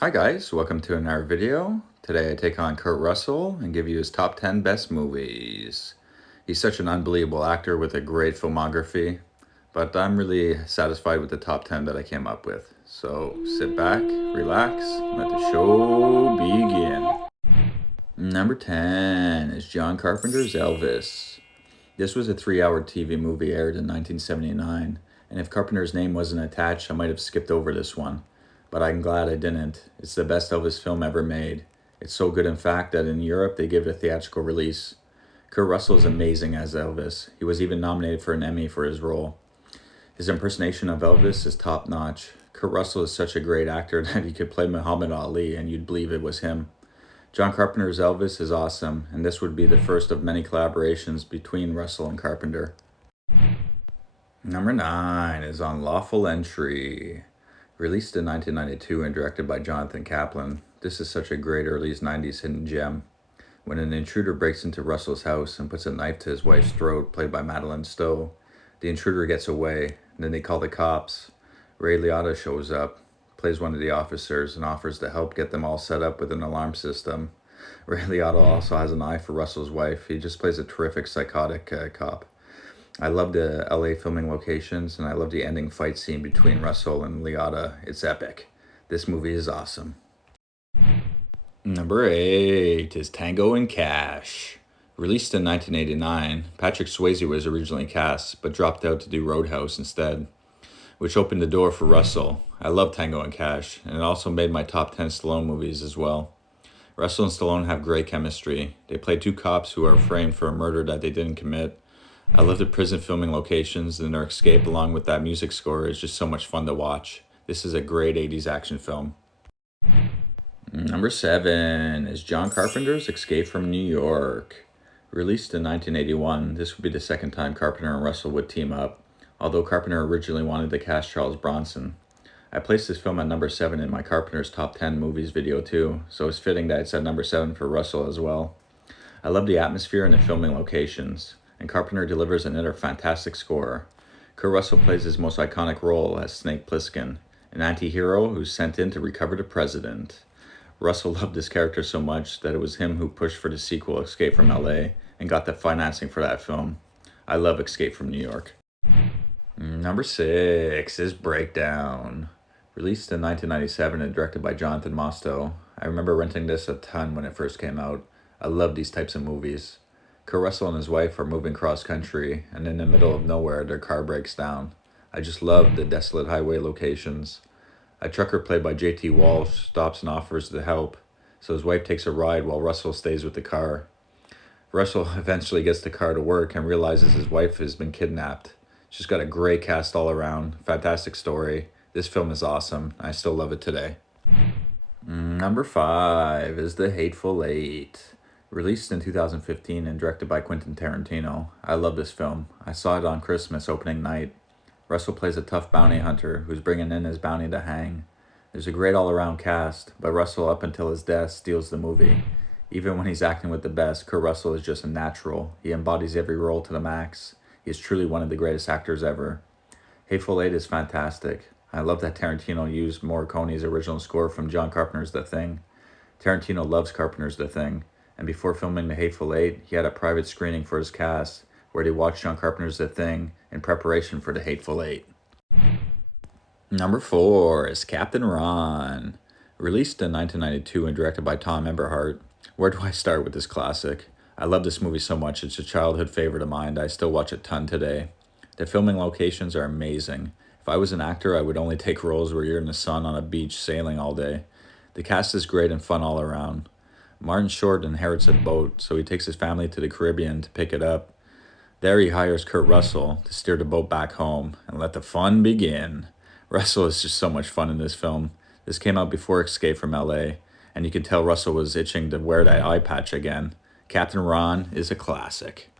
Hi guys, welcome to another video. Today I take on Kurt Russell and give you his top 10 best movies. He's such an unbelievable actor with a great filmography, but I'm really satisfied with the top 10 that I came up with. So sit back, relax, and let the show begin. Number 10 is John Carpenter's Elvis. This was a 3-hour TV movie aired in 1979, and if Carpenter's name wasn't attached, I might have skipped over this one. But I'm glad I didn't. It's the best Elvis film ever made. It's so good, in fact, that in Europe they gave it a theatrical release. Kurt Russell is amazing as Elvis. He was even nominated for an Emmy for his role. His impersonation of Elvis is top notch. Kurt Russell is such a great actor that he could play Muhammad Ali and you'd believe it was him. John Carpenter's Elvis is awesome, and this would be the first of many collaborations between Russell and Carpenter. Number 9 is Unlawful Entry. Released in 1992 and directed by Jonathan Kaplan, this is such a great early 90s hidden gem. When an intruder breaks into Russell's house and puts a knife to his wife's throat, played by Madeline Stowe, the intruder gets away, and then they call the cops. Ray Liotta shows up, plays one of the officers, and offers to help get them all set up with an alarm system. Ray Liotta also has an eye for Russell's wife. He just plays a terrific psychotic cop. I love the LA filming locations, and I love the ending fight scene between Russell and Liotta. It's epic. This movie is awesome. Number 8 is Tango and Cash. Released in 1989, Patrick Swayze was originally cast, but dropped out to do Roadhouse instead, which opened the door for Russell. I love Tango and Cash, and it also made my top 10 Stallone movies as well. Russell and Stallone have great chemistry. They play two cops who are framed for a murder that they didn't commit. I love the prison filming locations, and their escape along with that music score is just so much fun to watch. This is a great 80s action film. Number 7 is John Carpenter's Escape from New York. Released in 1981, this would be the second time Carpenter and Russell would team up, although Carpenter originally wanted to cast Charles Bronson. I placed this film at number 7 in my Carpenter's Top 10 Movies video too, so it's fitting that it's at number 7 for Russell as well. I love the atmosphere and the filming locations, and Carpenter delivers another fantastic score. Kurt Russell plays his most iconic role as Snake Plissken, an anti-hero who's sent in to recover the president. Russell loved this character so much that it was him who pushed for the sequel Escape from LA and got the financing for that film. I love Escape from New York. Number 6 is Breakdown. Released in 1997 and directed by Jonathan Mostow. I remember renting this a ton when it first came out. I love these types of movies. Kurt Russell and his wife are moving cross country, and in the middle of nowhere, their car breaks down. I just love the desolate highway locations. A trucker played by J.T. Walsh stops and offers to help, so his wife takes a ride while Russell stays with the car. Russell eventually gets the car to work and realizes his wife has been kidnapped. She's got a great cast all around, fantastic story. This film is awesome. I still love it today. Number 5 is The Hateful Eight. Released in 2015 and directed by Quentin Tarantino. I love this film. I saw it on Christmas opening night. Russell plays a tough bounty hunter who's bringing in his bounty to hang. There's a great all-around cast, but Russell, up until his death, steals the movie. Even when he's acting with the best, Kurt Russell is just a natural. He embodies every role to the max. He is truly one of the greatest actors ever. Hateful Eight is fantastic. I love that Tarantino used Morricone's original score from John Carpenter's The Thing. Tarantino loves Carpenter's The Thing, and before filming The Hateful Eight, he had a private screening for his cast where they watched John Carpenter's The Thing in preparation for The Hateful Eight. Number 4 is Captain Ron. Released in 1992 and directed by Tom Eberhardt. Where do I start with this classic? I love this movie so much. It's a childhood favorite of mine. I still watch it a ton today. The filming locations are amazing. If I was an actor, I would only take roles where you're in the sun on a beach sailing all day. The cast is great and fun all around. Martin Short inherits a boat, so he takes his family to the Caribbean to pick it up. There he hires Kurt Russell to steer the boat back home and let the fun begin. Russell is just so much fun in this film. This came out before Escape from LA, and you can tell Russell was itching to wear that eye patch again. Captain Ron is a classic.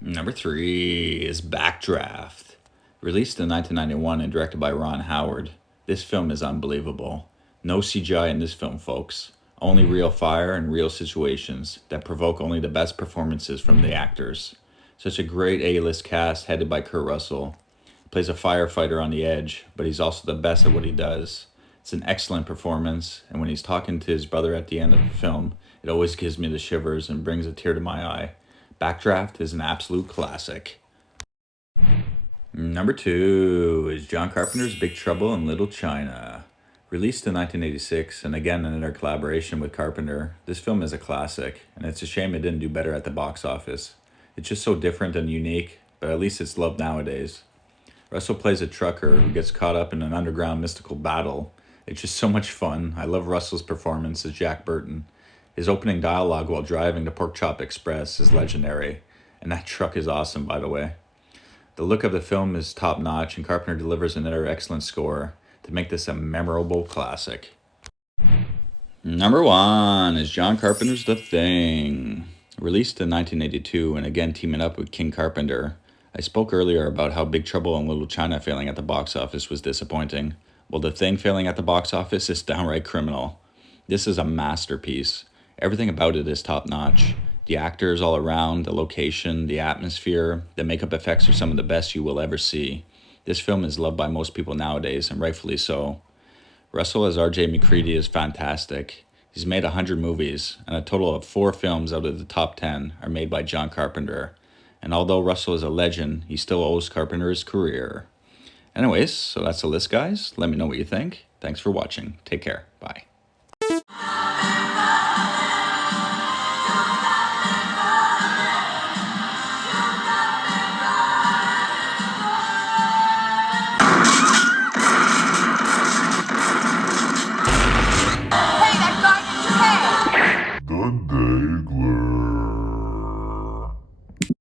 Number 3 is Backdraft. Released in 1991 and directed by Ron Howard. This film is unbelievable. No CGI in this film, folks. Only real fire and real situations that provoke only the best performances from the actors. Such a great A-list cast headed by Kurt Russell. He plays a firefighter on the edge, but he's also the best at what he does. It's an excellent performance, and when he's talking to his brother at the end of the film, it always gives me the shivers and brings a tear to my eye. Backdraft is an absolute classic. Number 2 is John Carpenter's Big Trouble in Little China. Released in 1986, and again another collaboration with Carpenter, this film is a classic, and it's a shame it didn't do better at the box office. It's just so different and unique, but at least it's loved nowadays. Russell plays a trucker who gets caught up in an underground mystical battle. It's just so much fun. I love Russell's performance as Jack Burton. His opening dialogue while driving the Pork Chop Express is legendary, and that truck is awesome, by the way. The look of the film is top notch, and Carpenter delivers another excellent score to make this a memorable classic. Number 1 is John Carpenter's The Thing. Released in 1982, and again teaming up with King Carpenter. I spoke earlier about how Big Trouble in Little China failing at the box office was disappointing. Well, The Thing failing at the box office is downright criminal. This is a masterpiece. Everything about it is top notch. The actors all around, the location, the atmosphere, the makeup effects are some of the best you will ever see. This film is loved by most people nowadays, and rightfully so. Russell as R.J. McCready is fantastic. He's made 100 movies, and a total of 4 films out of the top 10 are made by John Carpenter. And although Russell is a legend, he still owes Carpenter his career. Anyways, so that's the list, guys. Let me know what you think. Thanks for watching. Take care. Bye.